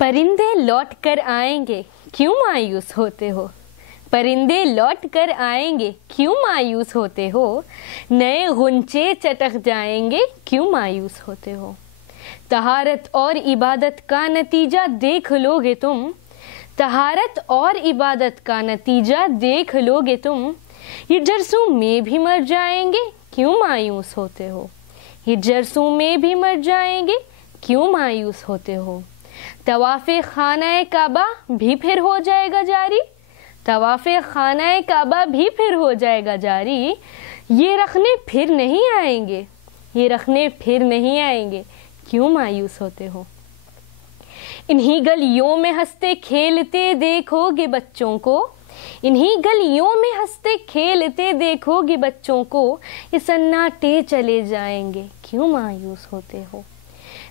परिंदे लौट कर आएंगे, क्यों मायूस होते हो? परिंदे लौट कर आएंगे, क्यों मायूस होते हो? नए गुंचे चटक जाएंगे, क्यों मायूस होते हो? तहारत और इबादत का नतीजा देख लोगे तुम, तहारत और इबादत का नतीजा देख लोगे तुम। ये जरसों में भी मर जाएंगे, क्यों मायूस होते हो? ये जरसों में भी मर जाएंगे, क्यों मायूस होते हो? तवाफ़े खाना काबा भी फिर हो जाएगा जारी, तवाफ़े खाना काबा भी फिर हो जाएगा जारी। ये रखने फिर नहीं आएंगे, ये रखने फिर नहीं आएंगे, क्यों मायूस होते हो? इन्हीं गलियों में हंसते खेलते देखोगे बच्चों को, इन्हीं गलियों में हंसते खेलते देखोगे बच्चों को। ये सन्नाटे चले जाएंगे, क्यों मायूस होते हो?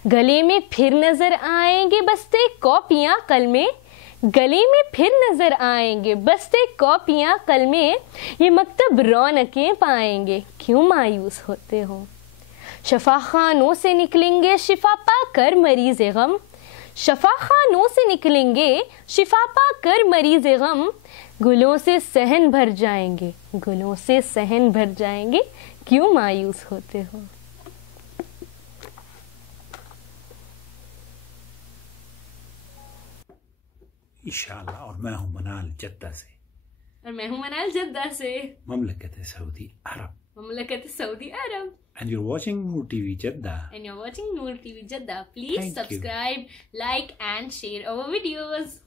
गले में फिर नजर आएंगे बस्ते कॉपियाँ कलमे, गले में फिर नजर आएंगे बस्ते कॉपियाँ कलमे। ये मकतब रौनकें पाएंगे, क्यों मायूस होते हो? शफाखानों से निकलेंगे शिफा पाकर मरीज गम, शफाखानों से निकलेंगे शिफा पाकर मरीज गम। गुलों से सहन भर जाएंगे, गुलों से सहन भर जाएंगे, क्यों मायूस होते हो? इंशाल्लाह। और मैं हूँ मनाल जद्दा से, और मैं हूँ मनाल जद्दा से, ममलकत सऊदी अरब, ममलकत Saudi Arab. and you're watching Noor TV Jeddah. And you're watching Noor TV Jeddah. Please Thank you. subscribe, like and share our videos.